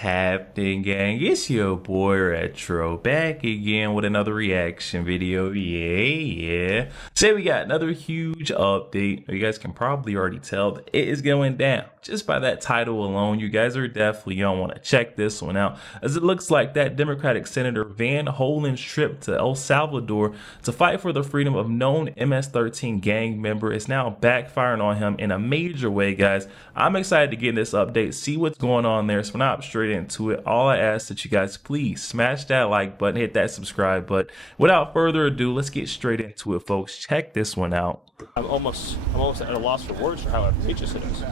happening, gang? It's your boy Retro back again with another reaction video. Yeah. Today we got another huge update. You guys can probably already tell that it is going down. Just by that title alone, you guys are definitely gonna want to check this one out, as it looks like that Democratic Senator Van Hollen's trip to El Salvador to fight for the freedom of known MS-13 gang member is now backfiring on him in a major way, guys. I'm excited to get this update, see what's going on there. So we're not straight into it. All I ask that you guys please smash that like button, hit that subscribe button. Without further ado, let's get straight into it, folks. Check this one out. I'm almost at a loss for words for how outrageous it is.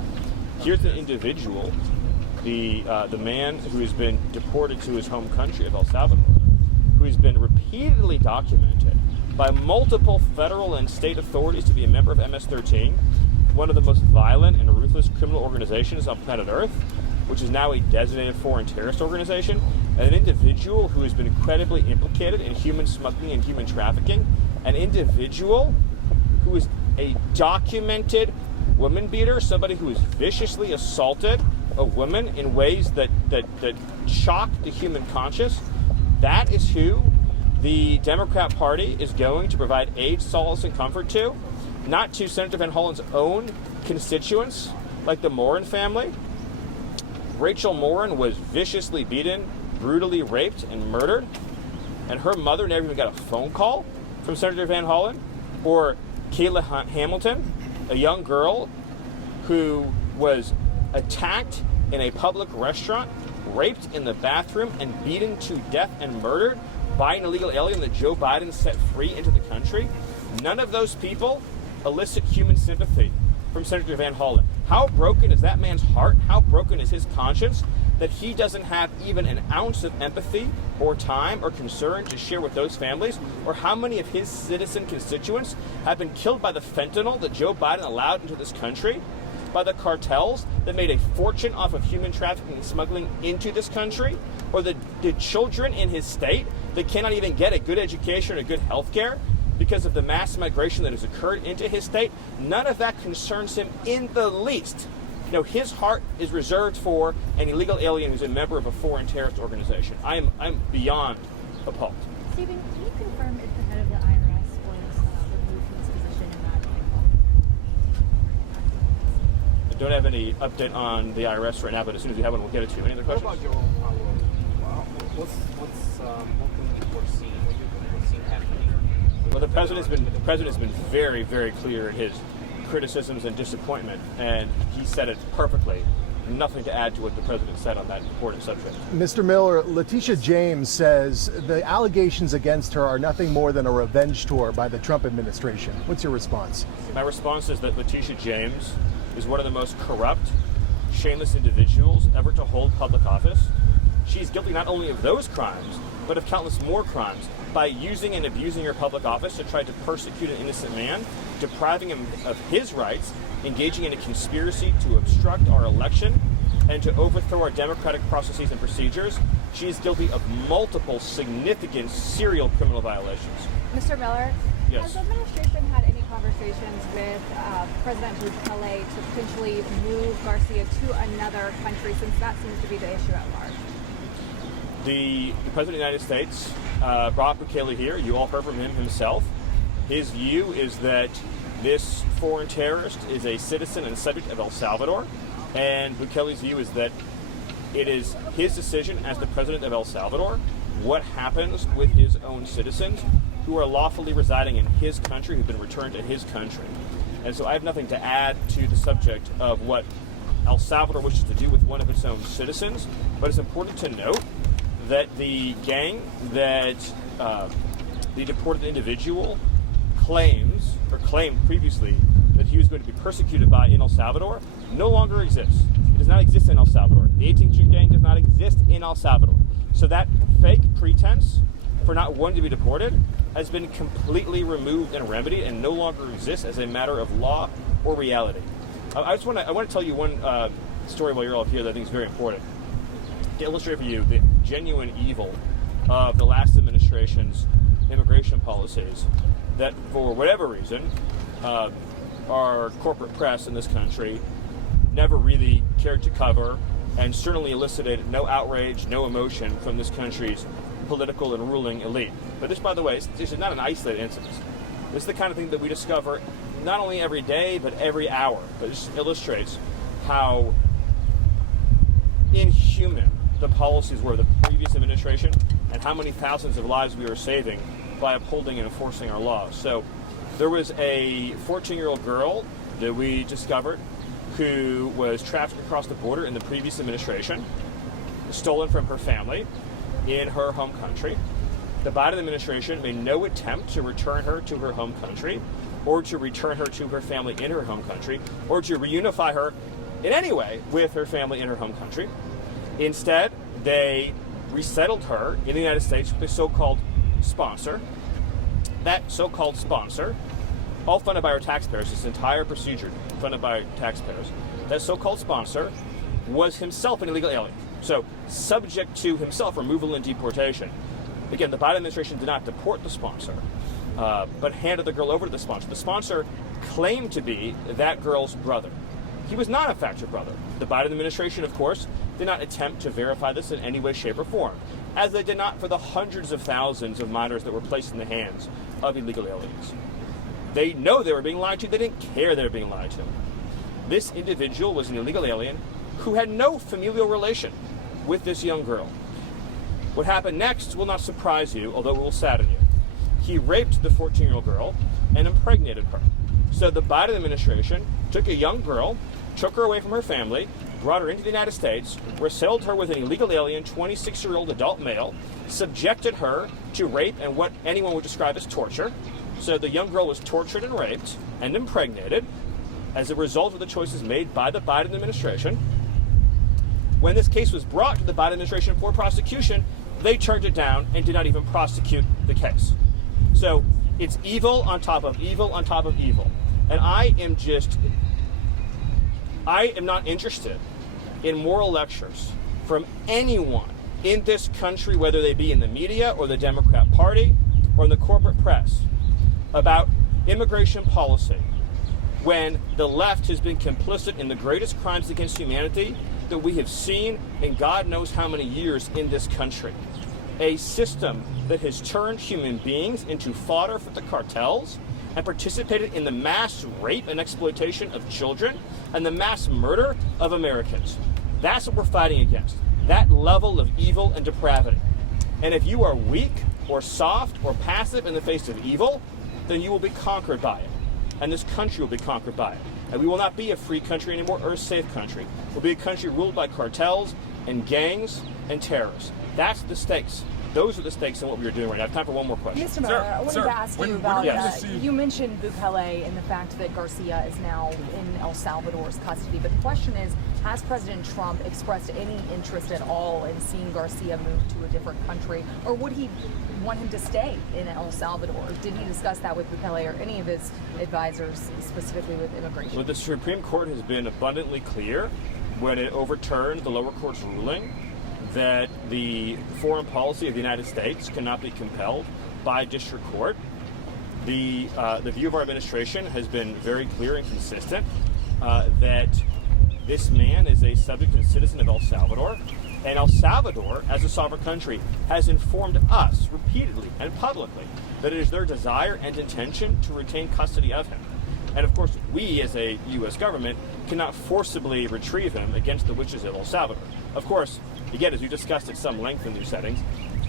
Here's an individual, the man who has been deported to his home country of El Salvador, who has been repeatedly documented by multiple federal and state authorities to be a member of MS-13, one of the most violent and ruthless criminal organizations on planet Earth, which is now a designated foreign terrorist organization, and an individual who has been incredibly implicated in human smuggling and human trafficking, an individual who is a documented woman beater, somebody who has viciously assaulted a woman in ways that shock the human conscience. That is who the Democrat Party is going to provide aid, solace, and comfort to, not to Senator Van Hollen's own constituents, like the Morin family. Rachel Morin was viciously beaten, brutally raped, and murdered, and her mother never even got a phone call from Senator Van Hollen. Or Kayla Hamilton, a young girl who was attacked in a public restaurant, raped in the bathroom, and beaten to death and murdered by an illegal alien that Joe Biden set free into the country. None of those people elicit human sympathy from Senator Van Hollen. How broken is that man's heart? How broken is his conscience that he doesn't have even an ounce of empathy or time or concern to share with those families? Or how many of his citizen constituents have been killed by the fentanyl that Joe Biden allowed into this country, by the cartels that made a fortune off of human trafficking and smuggling into this country, or the children in his state that cannot even get a good education or good health care because of the mass migration that has occurred into his state? None of that concerns him in the least. You know, his heart is reserved for an illegal alien who's a member of a foreign terrorist organization. I'm beyond appalled. Stephen, can you confirm if the head of the IRS was removed from his position in that? I don't have any update on the IRS right now, but as soon as we have one, we'll get it to you. Any other questions? What about your what can we foresee? What you can foresee happening? Well, the president has been very, very clear in his criticisms and disappointment, and he said it perfectly. Nothing to add to what the president said on that important subject. Mr. Miller, Letitia James says the allegations against her are nothing more than a revenge tour by the Trump administration. What's your response? My response is that Letitia James is one of the most corrupt, shameless individuals ever to hold public office. She's guilty not only of those crimes, but of countless more crimes by using and abusing her public office to try to persecute an innocent man, depriving him of his rights, engaging in a conspiracy to obstruct our election, and to overthrow our democratic processes and procedures. She is guilty of multiple significant serial criminal violations. Mr. Miller, Yes. has the administration had any conversations with President Bukele to potentially move Garcia to another country, since that seems to be the issue at large? The President of the United States brought Bukele here. You all heard from him himself. His view is that this foreign terrorist is a citizen and subject of El Salvador, and Bukele's view is that it is his decision as the president of El Salvador what happens with his own citizens who are lawfully residing in his country, who've been returned to his country. And so I have nothing to add to the subject of what El Salvador wishes to do with one of its own citizens, but it's important to note that the gang that the deported individual claimed previously that he was going to be persecuted by in El Salvador no longer exists. It does not exist in El Salvador. The 18th Street Gang does not exist in El Salvador. So that fake pretense for not wanting to be deported has been completely removed and remedied and no longer exists as a matter of law or reality. I want to tell you one story while you're all here that I think is very important to illustrate for you the genuine evil of the last administration's immigration policies that, for whatever reason, our corporate press in this country never really cared to cover and certainly elicited no outrage, no emotion from this country's political and ruling elite. But this, by the way, this is not an isolated incident. This is the kind of thing that we discover not only every day, but every hour. But this illustrates how inhuman the policies were of the previous administration and how many thousands of lives we were saving by upholding and enforcing our laws. So there was a 14-year-old girl that we discovered who was trafficked across the border in the previous administration, stolen from her family in her home country. The Biden administration made no attempt to return her to her home country, or to return her to her family in her home country, or to reunify her in any way with her family in her home country. Instead, they resettled her in the United States with a so-called sponsor. That so-called sponsor, all funded by our taxpayers, this entire procedure funded by taxpayers, that so-called sponsor was himself an illegal alien, so subject to himself removal and deportation. Again, the Biden administration did not deport the sponsor, but handed the girl over to the sponsor. The sponsor claimed to be that girl's brother. He was not, in fact, her brother. The Biden administration, of course, did not attempt to verify this in any way, shape, or form, as they did not for the hundreds of thousands of minors that were placed in the hands of illegal aliens. They know they were being lied to. They didn't care they were being lied to. This individual was an illegal alien who had no familial relation with this young girl. What happened next will not surprise you, although it will sadden you. He raped the 14-year-old girl and impregnated her. So the Biden administration took a young girl, took her away from her family, brought her into the United States, resettled her with an illegal alien, 26-year-old adult male, subjected her to rape and what anyone would describe as torture. So the young girl was tortured and raped and impregnated as a result of the choices made by the Biden administration. When this case was brought to the Biden administration for prosecution, they turned it down and did not even prosecute the case. So it's evil on top of evil on top of evil. And I am not interested in moral lectures from anyone in this country, whether they be in the media or the Democrat Party or in the corporate press, about immigration policy when the left has been complicit in the greatest crimes against humanity that we have seen in God knows how many years in this country. A system that has turned human beings into fodder for the cartels and participated in the mass rape and exploitation of children and the mass murder of Americans. That's what we're fighting against, that level of evil and depravity. And if you are weak or soft or passive in the face of evil, then you will be conquered by it. And this country will be conquered by it. And we will not be a free country anymore or a safe country. We'll be a country ruled by cartels and gangs and terrorists. That's the stakes. Those are the stakes in what we are doing right now. I have time for one more question. Mr. Mayor, I wanted to ask you about, yes. You mentioned Bukele and the fact that Garcia is now in El Salvador's custody, but the question is, has President Trump expressed any interest at all in seeing Garcia move to a different country, or would he want him to stay in El Salvador? Did he discuss that with Bukele or any of his advisors, specifically with immigration? Well, the Supreme Court has been abundantly clear when it overturned the lower court's ruling that the foreign policy of the United States cannot be compelled by district court. The view of our administration has been very clear and consistent that this man is a subject and citizen of El Salvador, and El Salvador, as a sovereign country, has informed us repeatedly and publicly that it is their desire and intention to retain custody of him. And of course, we as a U.S. government cannot forcibly retrieve him against the wishes of El Salvador. Of course, again, as we discussed at some length in these settings,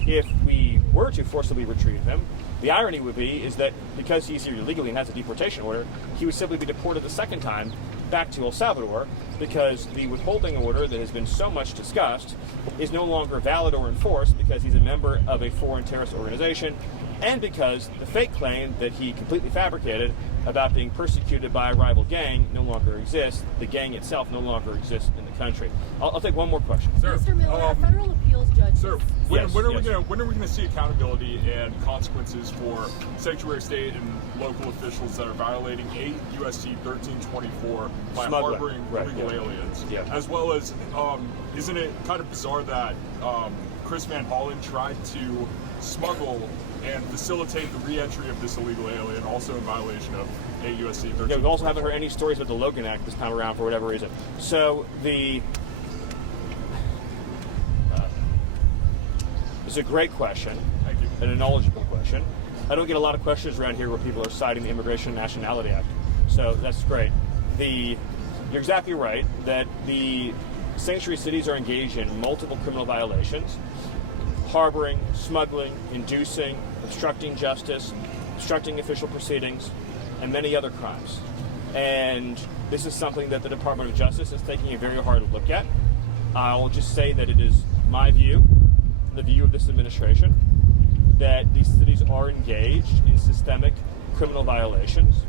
if we were to forcibly retrieve him, the irony would be is that because he's here illegally and has a deportation order, he would simply be deported the second time back to El Salvador, because the withholding order that has been so much discussed is no longer valid or enforced because he's a member of a foreign terrorist organization, and because the fake claim that he completely fabricated about being persecuted by a rival gang no longer exists. The gang itself no longer exists in the country. I'll take one more question. Sir, Mr. Miller, a federal appeals judge. Sir, when are we going to see accountability and consequences for sanctuary state and local officials that are violating 8 U.S.C. 1324 by harboring illegal aliens? Yeah. As well as, isn't it kind of bizarre that Chris Van Hollen tried to smuggle and facilitate the re-entry of this illegal alien, also in violation of 8 U.S.C. 1324? Yeah, we also haven't heard any stories about the Logan Act this time around for whatever reason. So the It's a great question. Thank you. And a knowledgeable question. I don't get a lot of questions around here where people are citing the Immigration and Nationality Act. So that's great. You're exactly right that the sanctuary cities are engaged in multiple criminal violations: harboring, smuggling, inducing, obstructing justice, obstructing official proceedings, and many other crimes. And this is something that the Department of Justice is taking a very hard look at. I'll just say that it is my view, the view of this administration, that these cities are engaged in systemic criminal violations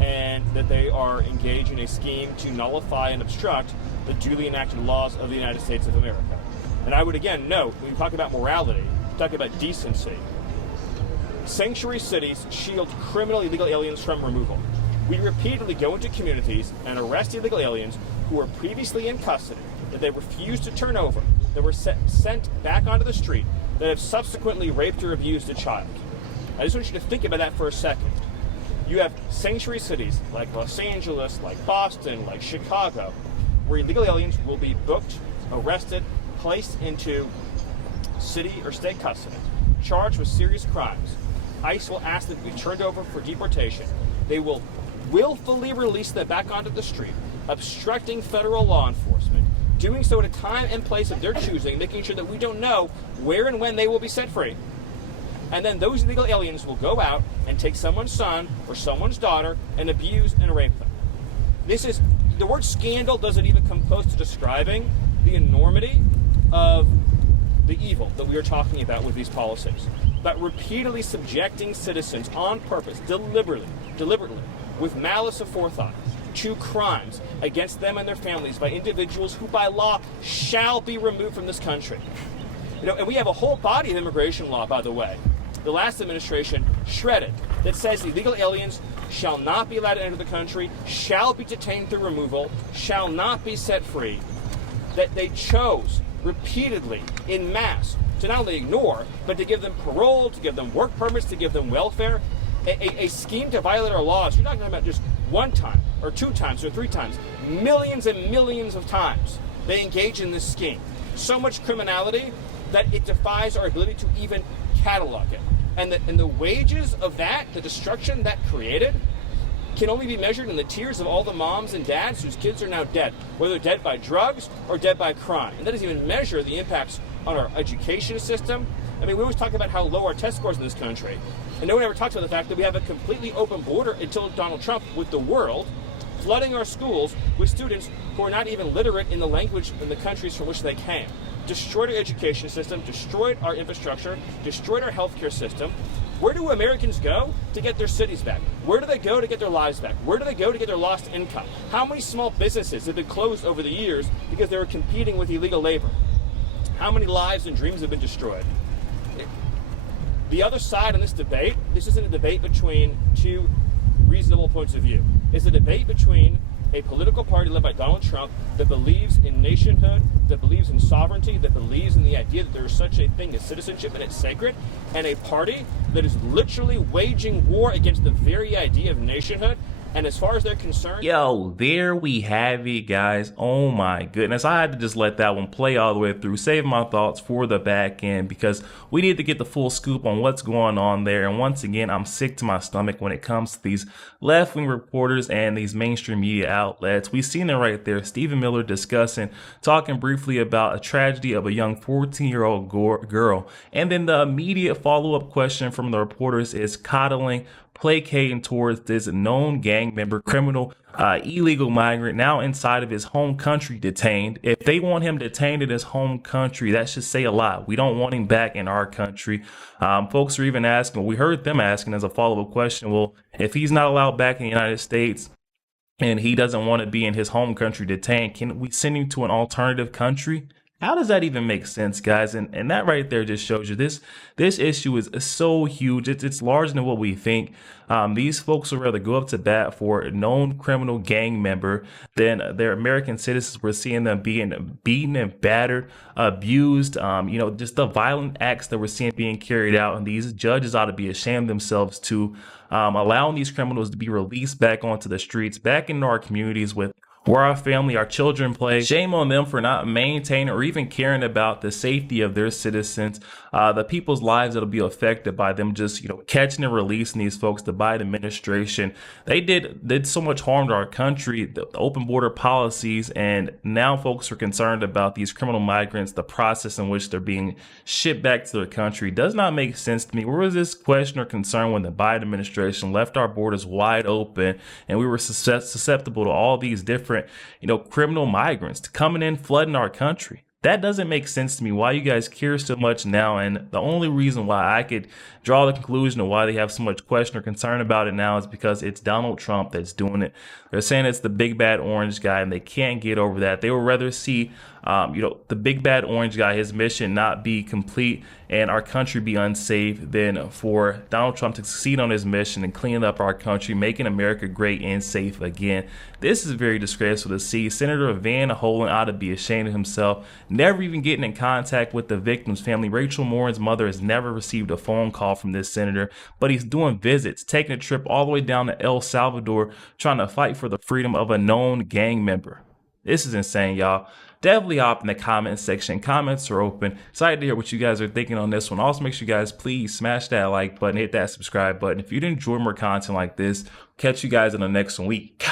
and that they are engaged in a scheme to nullify and obstruct the duly enacted laws of the United States of America. And I would again note, when we talk about morality, talk about decency, sanctuary cities shield criminal illegal aliens from removal. We repeatedly go into communities and arrest illegal aliens who were previously in custody, that they refused to turn over, that were sent back onto the street, that have subsequently raped or abused a child. I just want you to think about that for a second. You have sanctuary cities like Los Angeles, like Boston, like Chicago, where illegal aliens will be booked, arrested, placed into city or state custody, charged with serious crimes. ICE will ask them to be turned over for deportation. They will willfully release them back onto the street, obstructing federal law enforcement, doing so at a time and place of their choosing, making sure that we don't know where and when they will be set free. And then those illegal aliens will go out and take someone's son or someone's daughter and abuse and rape them. The word scandal doesn't even come close to describing the enormity of the evil that we are talking about with these policies. But repeatedly subjecting citizens on purpose, deliberately, with malice aforethought, to crimes against them and their families by individuals who by law shall be removed from this country. And we have a whole body of immigration law, by the way, the last administration shredded, that says illegal aliens shall not be allowed to enter the country, shall be detained through removal, shall not be set free, that they chose repeatedly in mass to not only ignore, but to give them parole, to give them work permits, to give them welfare, a scheme to violate our laws. You're not talking about just one time, or two times, or three times. Millions and millions of times they engage in this scheme. So much criminality that it defies our ability to even catalog it. And the wages of that, the destruction that created, can only be measured in the tears of all the moms and dads whose kids are now dead, whether dead by drugs or dead by crime. And that doesn't even measure the impacts on our education system. I mean, we always talk about how low our test scores in this country, and no one ever talks about the fact that we have a completely open border until Donald Trump with the world, flooding our schools with students who are not even literate in the language in the countries from which they came. Destroyed our education system, destroyed our infrastructure, destroyed our healthcare system. Where do Americans go to get their cities back? Where do they go to get their lives back? Where do they go to get their lost income? How many small businesses have been closed over the years because they were competing with illegal labor? How many lives and dreams have been destroyed? The other side in this debate, this isn't a debate between two reasonable points of view. It's a debate between a political party led by Donald Trump that believes in nationhood, that believes in sovereignty, that believes in the idea that there is such a thing as citizenship and it's sacred, and a party that is literally waging war against the very idea of nationhood. And as far as they're concerned, yo, there we have it, guys. Oh my goodness. I had to just let that one play all the way through, save my thoughts for the back end, because we need to get the full scoop on what's going on there. And once again, I'm sick to my stomach when it comes to these left-wing reporters and these mainstream media outlets. We've seen it right there. Stephen Miller talking briefly about a tragedy of a young 14-year-old girl. And then the immediate follow-up question from the reporters is coddling, placating towards this known gang member, criminal, illegal migrant, now inside of his home country detained. If they want him detained in his home country, that should say a lot. We don't want him back in our country. Folks are even asking, we heard them asking as a follow-up question, well, if he's not allowed back in the United States and he doesn't want to be in his home country detained, can we send him to an alternative country? How does that even make sense, guys? And that right there just shows you this issue is so huge. It's larger than what we think. These folks would rather go up to bat for a known criminal gang member than their American citizens. We're seeing them being beaten and battered, abused, just the violent acts that we're seeing being carried out. And these judges ought to be ashamed themselves to allowing these criminals to be released back onto the streets, back into our communities with where our family, our children play. Shame on them for not maintaining or even caring about the safety of their citizens, the people's lives that'll be affected by them just, catching and releasing these folks. The Biden administration, they did so much harm to our country, the open border policies, and now folks are concerned about these criminal migrants, the process in which they're being shipped back to their country. Does not make sense to me. Where was this question or concern when the Biden administration left our borders wide open and we were susceptible to all these different, criminal migrants coming in, flooding our country? That doesn't make sense to me. Why you guys care so much now? And the only reason why I could draw the conclusion of why they have so much question or concern about it now is because it's Donald Trump that's doing it. They're saying it's the big bad orange guy, and they can't get over that. They would rather see, the big bad orange guy, his mission not be complete and our country be unsafe than for Donald Trump to succeed on his mission and cleaning up our country, making America great and safe again. This is very disgraceful to see. Senator Van Hollen ought to be ashamed of himself, never even getting in contact with the victim's family. Rachel Morin's mother has never received a phone call from this senator, but he's doing visits, taking a trip all the way down to El Salvador, trying to fight for the freedom of a known gang member. This is insane, y'all. Definitely hop in the comment section. Comments are open. Excited to hear what you guys are thinking on this one. Also, make sure you guys please smash that like button, hit that subscribe button. If you enjoy more content like this, catch you guys in the next week.